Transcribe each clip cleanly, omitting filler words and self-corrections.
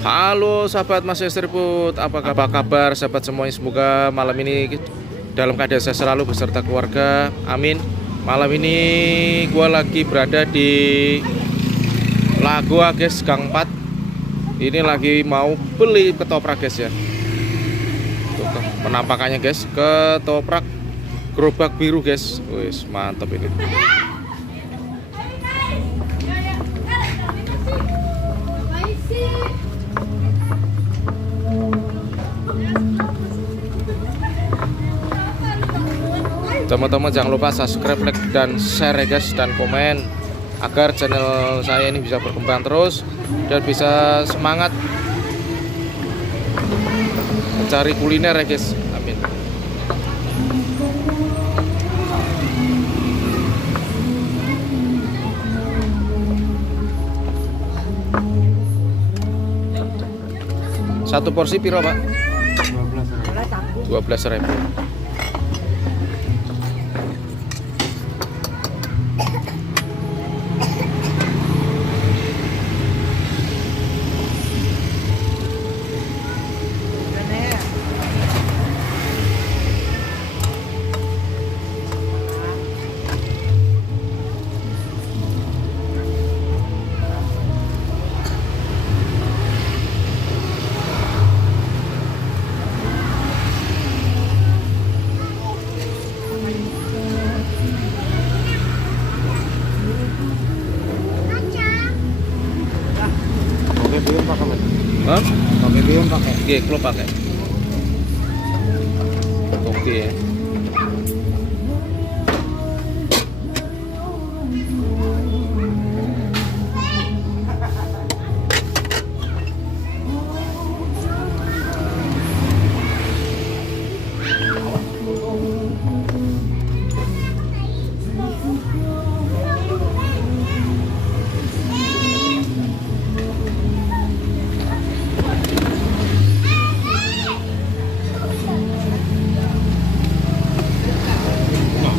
Halo sahabat Mas Estriput, apa kabar sahabat semuanya? Semoga malam ini dalam keadaan sehat selalu beserta keluarga, amin. Malam ini gua lagi berada di Lagoa guys, Gang 4. Ini lagi mau beli ketoprak guys ya. Tuh, penampakannya guys, ketoprak gerobak biru guys. Wis mantap ini. Teman-teman jangan lupa subscribe, like, dan share ya guys, dan komen agar channel saya ini bisa berkembang terus dan bisa semangat mencari kuliner ya guys, amin. Satu porsi piro pak? 12.000. Hah? Pakai bium pakai. Oke, klub pakai. Oke.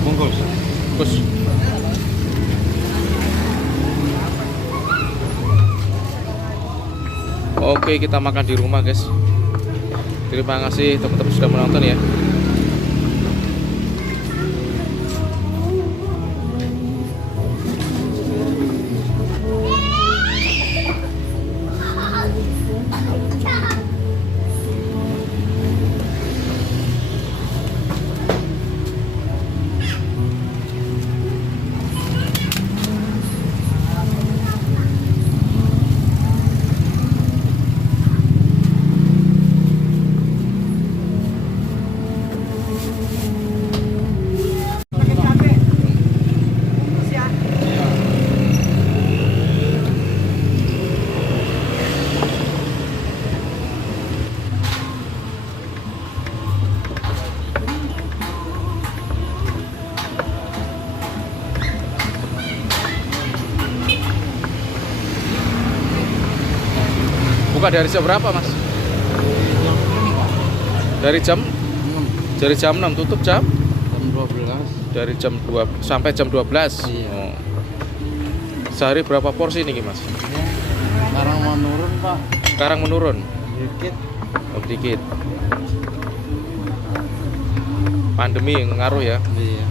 Bungkus. Oke, kita makan di rumah guys. Terima kasih teman-teman sudah menonton ya. Buka dari jam berapa mas? Dari jam 6 tutup jam 12. dari jam 2 sampai jam 12. Iya. Oh. Sehari berapa porsi nih mas? Sekarang menurun pak. Sekarang menurun Dikit. oh, dikit. Pandemi ngaruh ya. Iya.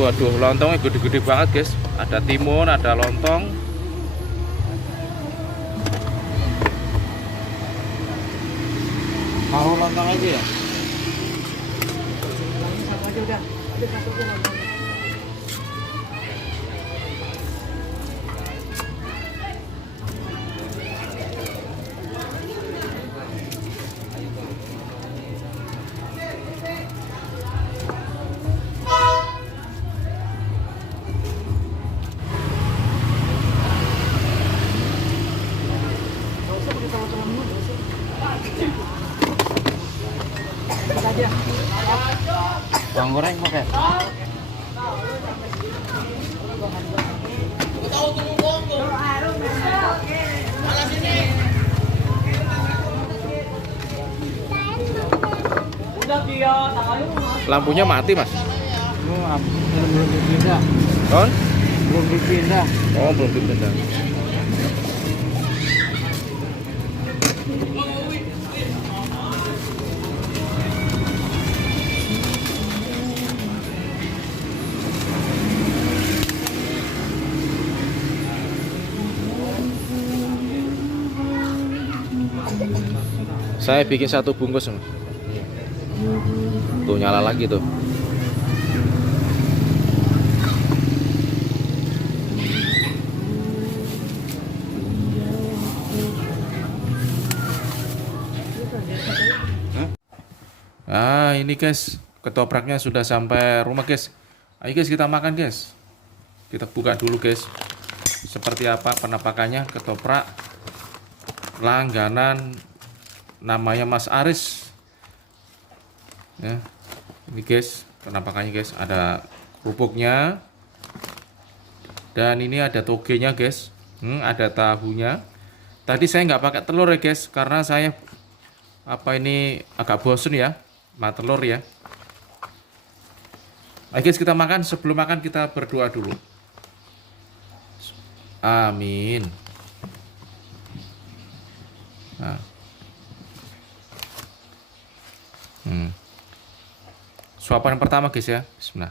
Waduh, lontongnya gede-gede banget guys. Ada timun, ada lontong. Mau lontong aja ya? Bawang goreng pakai. Lampunya mati mas. Belum dipindah. Kon? Belum dipindah. Oh belum dipindah. Saya bikin 1 bungkus. Tuh nyala lagi tuh. Ah, ini guys, ketopraknya sudah sampai rumah guys. Ayo guys, kita makan guys. Kita buka dulu guys. Seperti apa penampakannya ketoprak langganan namanya Mas Aris. Ya. Ini guys, penampakannya guys, ada kerupuknya. Dan ini ada togenya guys. Ada tahunya. Tadi saya nggak pakai telur ya guys, karena saya agak bosen ya, makan telur ya. Ayo guys, kita makan. Sebelum makan kita berdoa dulu. Amin. Nah. Suapan yang pertama guys ya. Bismillah.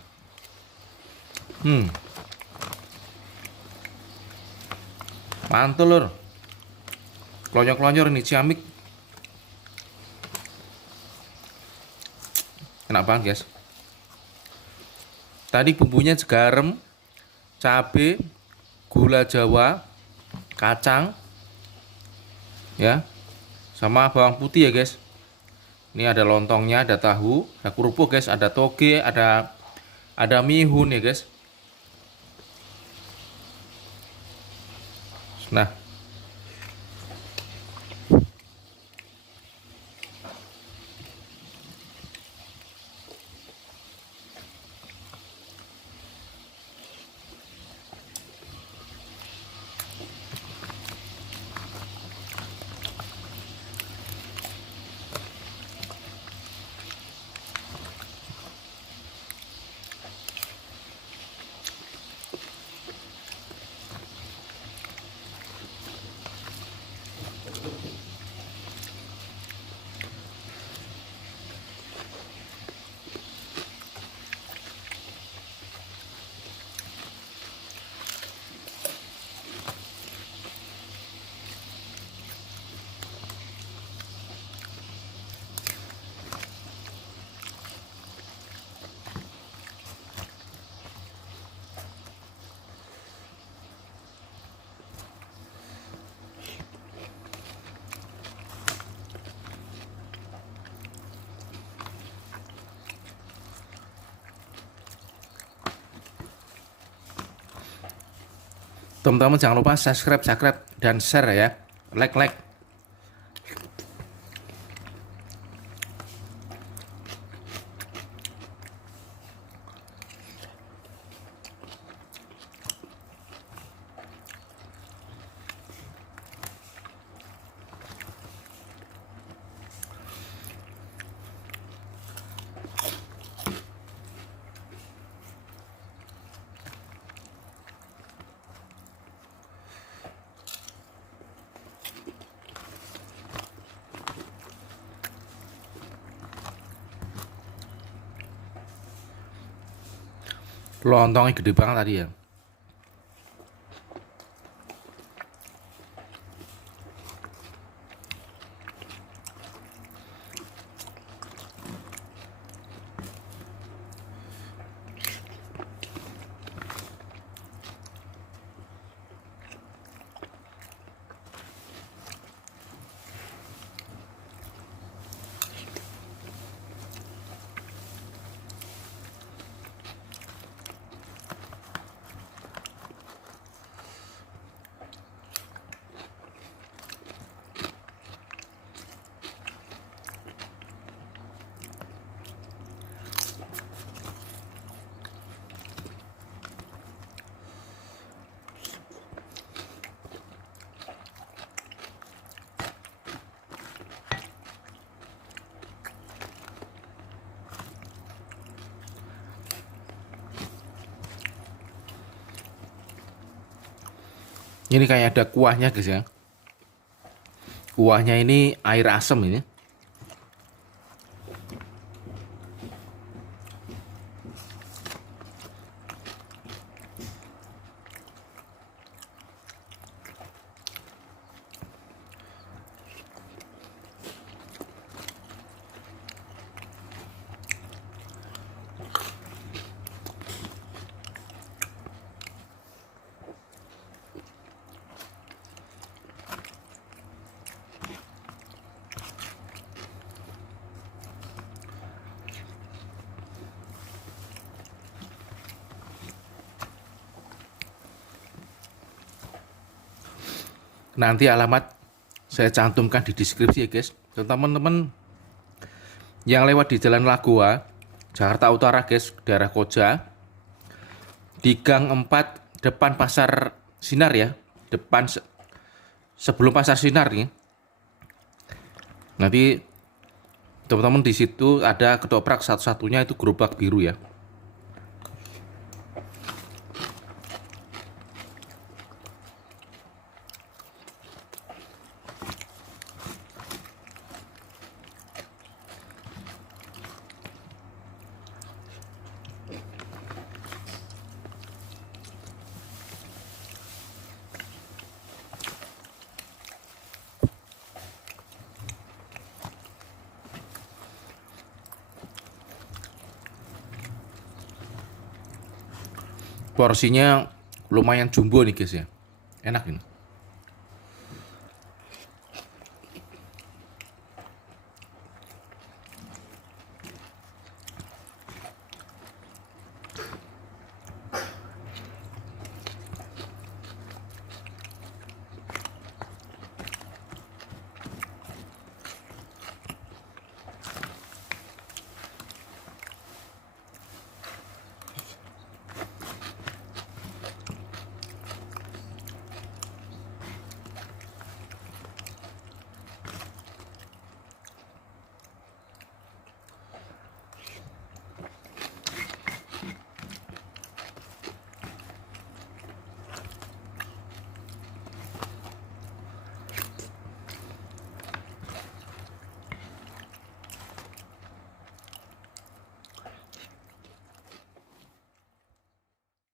Mantul lur. Klonyor-klonyor ini ciamik. Enak banget guys. Tadi bumbunya garam, cabe, gula jawa, kacang, ya, sama bawang putih ya guys. Ini ada lontongnya, ada tahu, ada kerupuk guys, ada toge, ada mihun ya guys. Nah, teman-teman jangan lupa subscribe dan share ya. Like. Lontongnya gede banget tadi ya. Ini kayak ada kuahnya guys ya. Kuahnya ini air asam ini. Nanti alamat saya cantumkan di deskripsi ya guys. Dan teman-teman yang lewat di Jalan Lagoa, Jakarta Utara guys, daerah Koja, di Gang 4 depan Pasar Sinar ya, depan sebelum Pasar Sinar nih. Nanti teman-teman di situ ada ketoprak satu-satunya itu gerobak biru ya. Porsinya lumayan jumbo nih guys ya, enak ini.